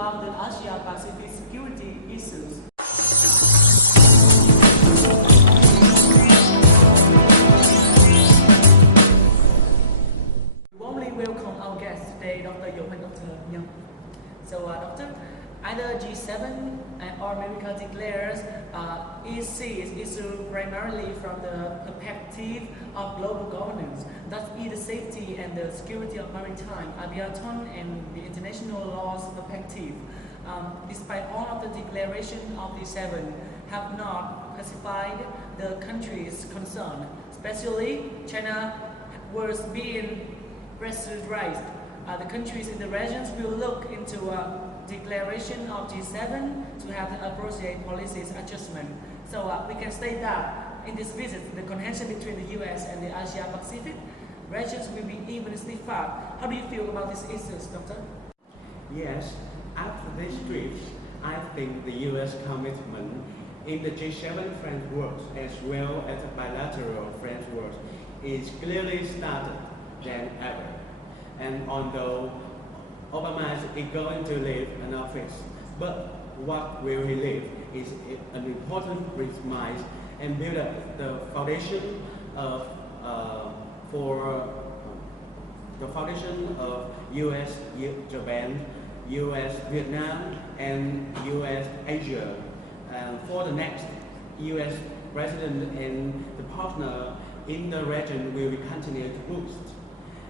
about the Asia-Pacific security issues. We warmly welcome our guest today, Dr. Yong and Dr. Young. So, Doctor, either G7 or America declares EC is issued primarily from the perspective of global governance, that is the safety and the security of maritime, aviation and the international law's perspective. Despite all of the declaration of G7 have not pacified the countries concerned, especially China was being pressurized. The countries in the regions will look into a declaration of G7 to have the appropriate policies adjustment. So we can state that in this visit, the connection between the US and the Asia-Pacific regions will be even stiffer. How do you feel about these issues, Doctor? Yes, after this trip, I think the US commitment in the G7 framework as well as the bilateral framework is clearly started than ever. And although Obama is going to leave an office, but what will he leave is an important premise and build up the foundation of U.S. Japan, U.S. Vietnam, and U.S. Asia. For the next U.S. president and the partner in the region will continue to boost.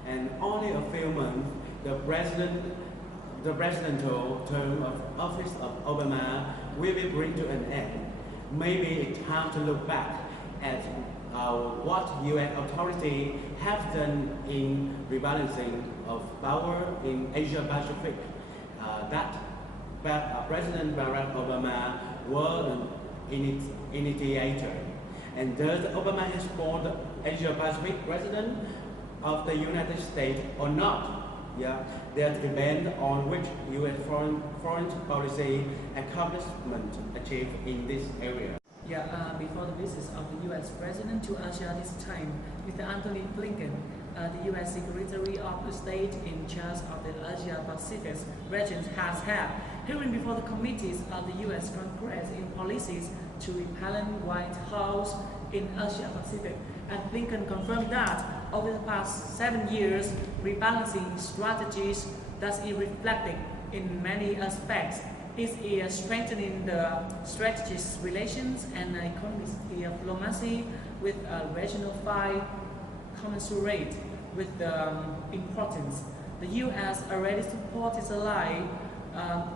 And only a few months, the presidential term of office of Obama will be bring to an end. Maybe it's time to look back at what U.S. authorities have done in rebalancing of power in Asia Pacific. President Barack Obama was an initiator, and thus Obama has called the Asia Pacific president of the United States or not. That depend on which U.S. foreign policy accomplishment achieved in this area. Before the visit of the U.S. President to Asia this time, Mr. Anthony Blinken, the U.S. Secretary of State in charge of the Asia-Pacific region, has had hearing before the committees of the U.S. Congress in policies to repel White House in Asia-Pacific. And Blinken confirmed that over the past 7 years, rebalancing strategies that is reflected in many aspects. It is strengthening the strategic relations and economic diplomacy with regional five commensurate with the importance. The U.S. already supports its ally,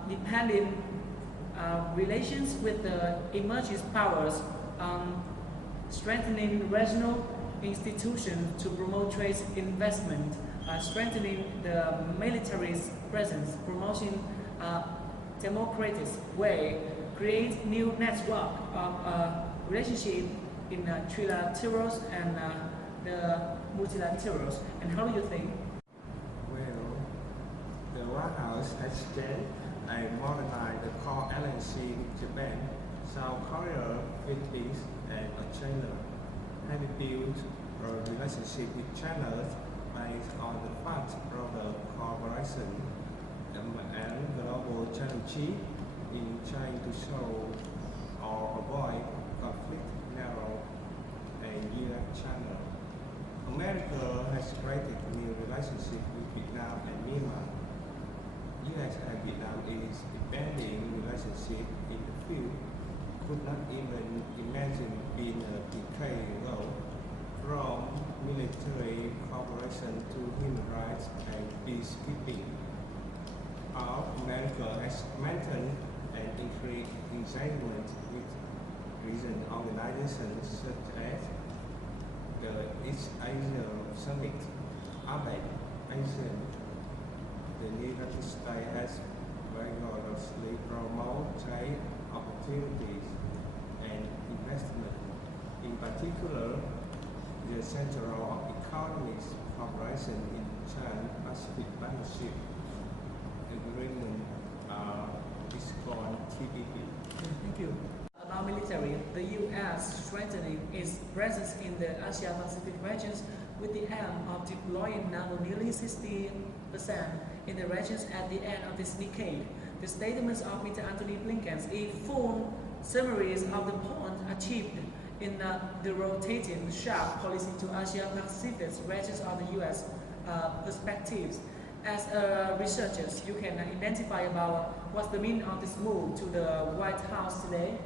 dependent relations with the emerging powers, strengthening regional institutions to promote trade investment, strengthening the military's presence, promoting democratic way, create new network of relationship in trilaterals and the multilaterals. And how do you think? Well, the White House has changed and modernized the core alliances with Japan, South Korea, Philippines, and China, having built a relationship with China based on the fact of the cooperation and global challenges in trying to solve or avoid conflict narrow and U.S.-China. America has created new relationship with Vietnam and Myanmar. U.S. and Vietnam is expanding relationship in the field. Could not even imagine being a decade ago, from military cooperation to human rights and peacekeeping. America has maintained and increased engagement with recent organizations such as the East Asia Summit, APEC, ASEAN. The United States has vigorously promoted trade opportunities and investment. In particular, the Central Economic Cooperation in Trans-Pacific Partnership Agreement is called TPP. Thank you. About military, the U.S. strengthening its presence in the Asia-Pacific regions with the aim of deploying now nearly 60% in the regions at the end of this decade. The statements of Mr. Anthony Blinken's a full summaries of the points achieved in the rotating sharp policy to Asia-Pacific regions of the U.S. Perspectives. As researchers, you can identify about what's the meaning of this move to the White House today?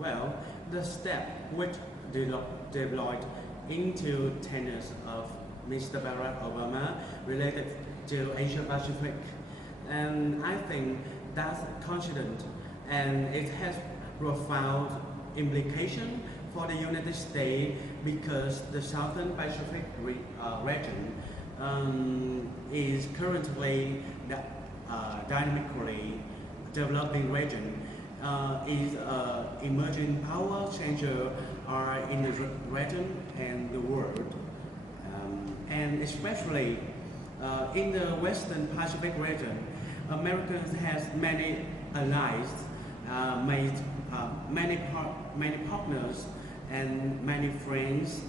Well, the step which developed into tenets of Mr. Barack Obama related to Asia Pacific, and I think that's consistent and it has profound implication for the United States because the Southern Pacific region is currently the dynamically developing region, is emerging power changer in the region and the world, and especially in the Western Pacific region, America has many allies, many partners, and many friends.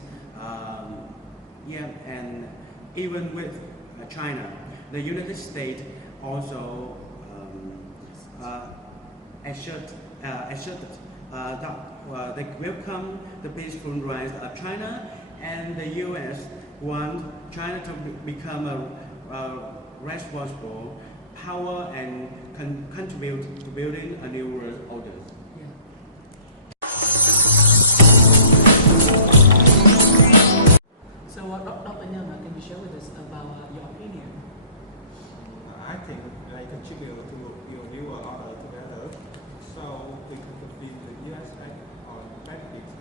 And even with China, the United States also asserted that they welcome the peaceful rise of China, and the U.S. want China to become a responsible power and contribute to building a new world order. So, Dr. Nyama, can you share with us about your opinion? I think I contribute to your view order together. So we can complete the U.S. Act on benefits.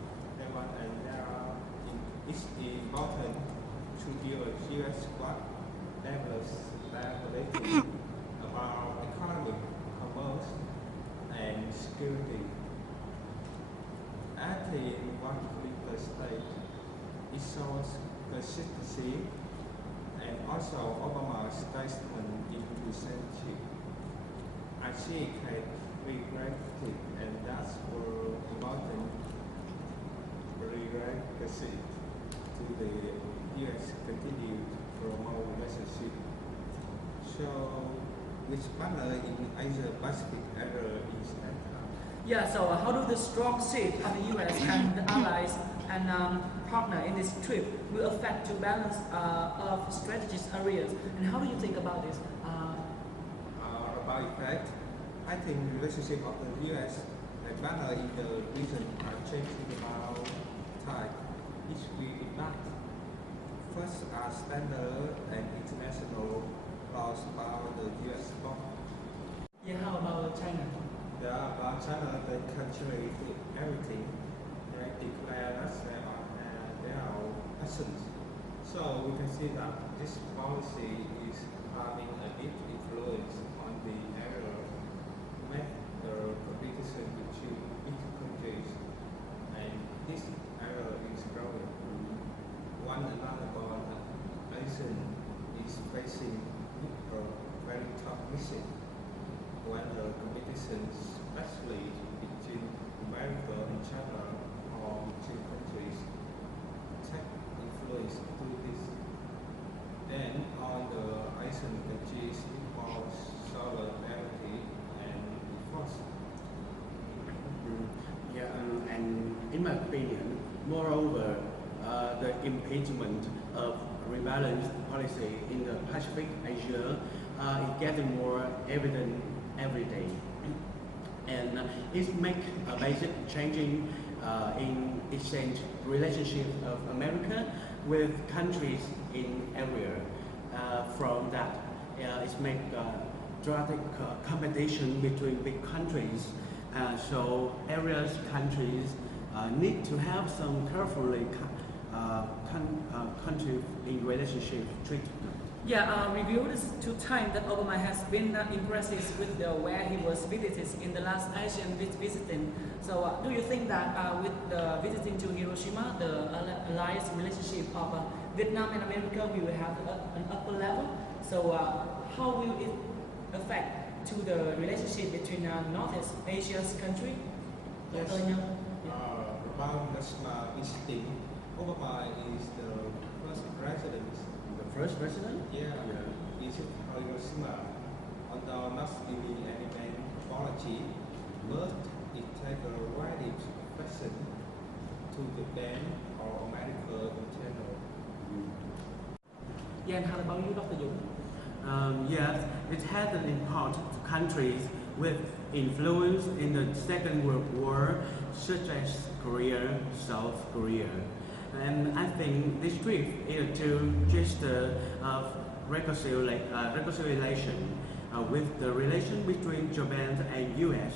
And it's important to give a U.S. what levels stability about economic, commerce, and security. Acting one particular state, it shows consistency and also Obama's statement in recently. I see it regretted and that's for important prerequisite to the U.S. continue to promote relationship. So, which partner in Asia Pacific area is that? Yeah, so how do the strong seat of the U.S. and the allies and partner in this trip will affect the balance of strategic areas? And how do you think about this? About effect, I think the relationship of the U.S. and partner in the region are changing about time. Each we enact first are standard and international laws about the U.S. law. Yeah, how about China? About China, they control everything. They declare that they are essence. So we can see that this policy is having a deep influence on the area, make the competition between each countries, and this area is growing. One another nation is facing a very tough mission when the competition, especially between America and China or between countries, take influence through this. Then on the Asian countries involve solidarity and defense. And in my opinion, moreover, the impeachment of rebalanced policy in the Pacific Asia is getting more evident every day, and it makes a basic changing in exchange relationship of America with countries in area. From that, it makes dramatic competition between big countries. So areas countries need to have some carefully country in relationship treatment. Yeah, review this 2 times that Obama has been impressive with where he was visited in the last Asian visiting. So do you think that with the visiting to Hiroshima, the alliance relationship of Vietnam and America will have an upper level? So how will it affect to the relationship between Northeast Asia's country? Yes. About national instinct, Obama is the first president. The first president? Yeah. Is Hiroshima. although not giving any main apology, but it takes a wide expression to Japan or America in general. Yeah, and how about you, Dr. Dung? Yes, it had an impact to countries with influence in the Second World War, such as Korea, South Korea. And I think this trip is to gesture of reconciliation with the relation between Japan and US,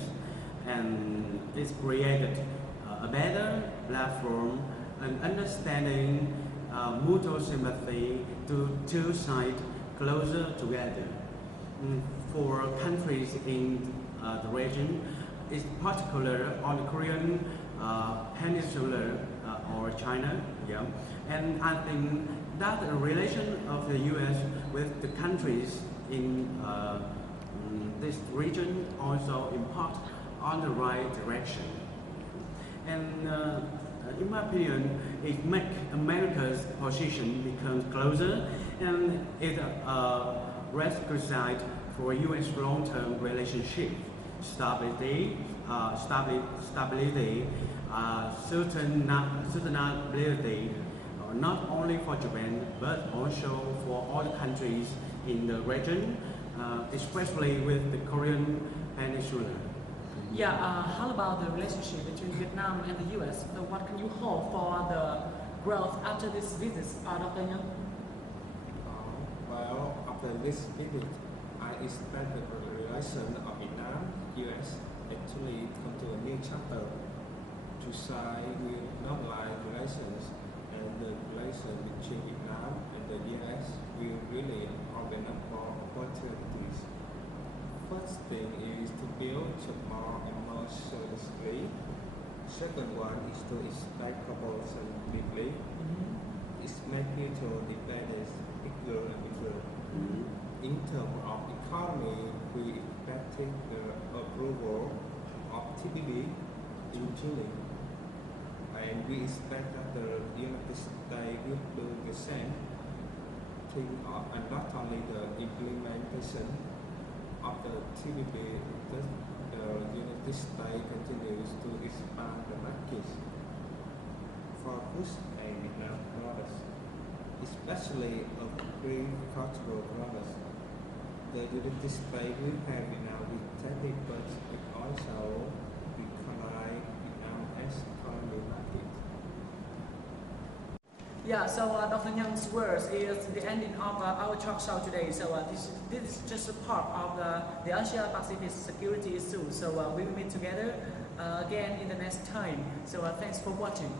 and it's created a better platform and understanding mutual sympathy to two sides closer together. For countries in the region, it's particular on the Korean Peninsula or China, yeah. And I think that the relation of the U.S. with the countries in this region also impact on the right direction. And in my opinion, it makes America's position become closer, and it requisite for U.S. long-term relationship stability, sustainability, not only for Japan but also for all the countries in the region, especially with the Korean Peninsula. Yeah, how about the relationship between Vietnam and the US? So what can you hope for the growth after this visit, Dr. Young? Well, after this visit, I expect the relation of Vietnam, US actually come to a new chapter. Two sides will normalize relations, and the relation between Vietnam and the US will really open up more opportunities. First thing is to build more and more seriously. Second one is to expect cooperation deeply. It's make mutual debates bigger and bigger. In terms of economy, we expected the approval of TPP in Chile, and we expect that the United States will do the same thing, and not only the implementation of the TPP, the United States continues to expand the market for goods and Vietnam products, especially agricultural products. The United States will have Vietnam with 30%, but it also recognize Vietnam as economic market. Yeah, so Dr. Young's words is the ending of our talk show today. So this is just a part of the Asia Pacific security issue. So we will meet together again in the next time. So thanks for watching.